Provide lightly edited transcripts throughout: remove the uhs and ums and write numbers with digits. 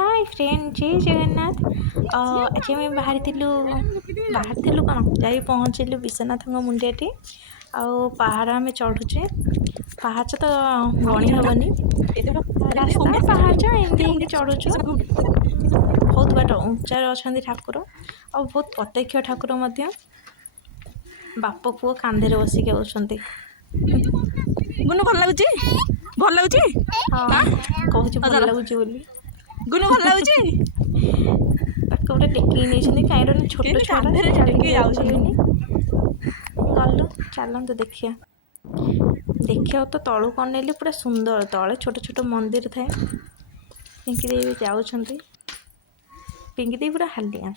Hi friend जय जगन्नाथ। आज आम बाहरी कौन जा पहुँचलु विश्वनाथ मुंडियाटी आहड़ आम चढ़ुचे पाहाच तो गणी हेनी रास्ता पाहाच एमती चढ़ुचु बहुत बाट उच्चार अच्छा ठाकुर आ बहुत प्रत्यक्ष ठाकुर बाप पुओ कांधे बसिक आउछंती। गुनु भल लगुची भल लगुची हाँ कहूँ भल लगुच बोली गुनु भल लगुची गोटे टेकिक नहीं कहीं छोट छुआ गलु चलतु देखिया देखिया तो तलू कौन नहीं पूरा सुंदर तले छोट छोट मंदिर थाए पिंकी जाऊँच पिंकी पूरा हालिया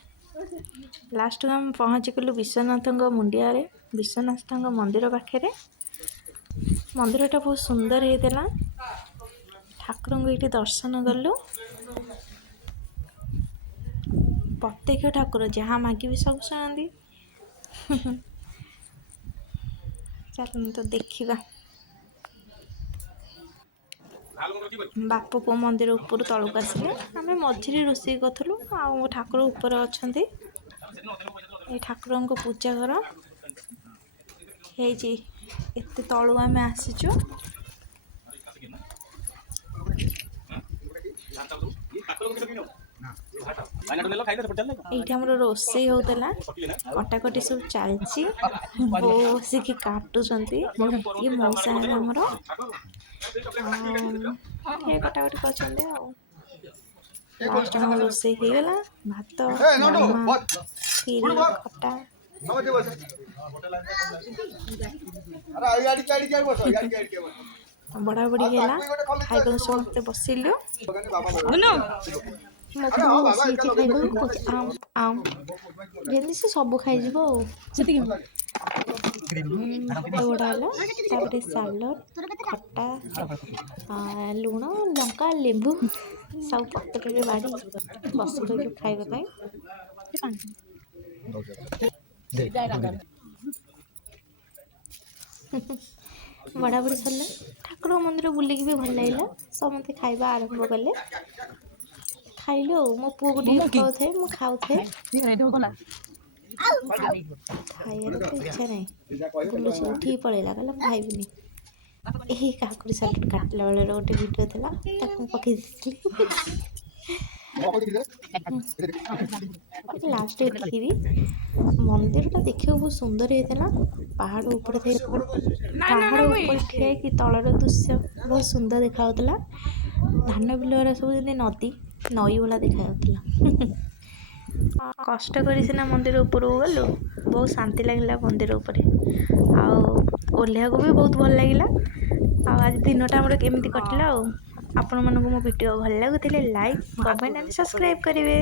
लास्ट हम पहुँची गलु विश्वनाथ मुंडिया विश्वनाथ मंदिर पाखे मंदिरटा बहुत सुंदर होता ठाकुर को ये दर्शन कलु प्रत्येक ठाकुर जहाँ मागिबे सब शुणती चल तो देखा बाप पुओ मंदिर ऊपर तलक आसिले आम मझे रोषे करूँ आ ठाकुर ऊपर अच्छा ये ठाकुर को पूजा कर एत तलू आम आसीचु ये रोषे होता कटाकटी सब चलती बसिक काटुंट ये मौसा आमर ये कटाकटी कर लास्ट हम रोषे होगला भात डालमा खीरी खटा बड़ा बड़ी है खाई समस्ते बसिलु आम जमी से सब खाई भात सालड खटा लुण लंका लेंबू सब पत्र बाड़ी बस खाइबा बड़ा बड़ी सरला ठाकुर मंदिर बुलिक भी भल लगे समस्ते खाइबा आरंभ कले खाइलु मो पुओ को खाऊे मु खाऊे खाइबार तो इच्छा नहीं बुलूस उठी पड़ेगा कहला खाइबनी यही काकुड़ी सालड काटला बेले गोटे वीडियो था पकई लास्ट खीरी मंदिरटा देखा बहुत सुंदर होता पहाड़ ऊपर पहाड़ ऊपर ठिया कि तलर दृश्य बहुत सुंदर देखा धान बिल सब नदी नई वाला देखा कष्ट कर मंदिर ऊपर गलु बहुत शांति लगे मंदिर उपर ओह्लिया भी बहुत भल लगे आज दिनटा आम केमी कटिला आपण मानक मो वीडियो भल लगुले लाइक कमेंट एंड सब्सक्राइब करेंगे।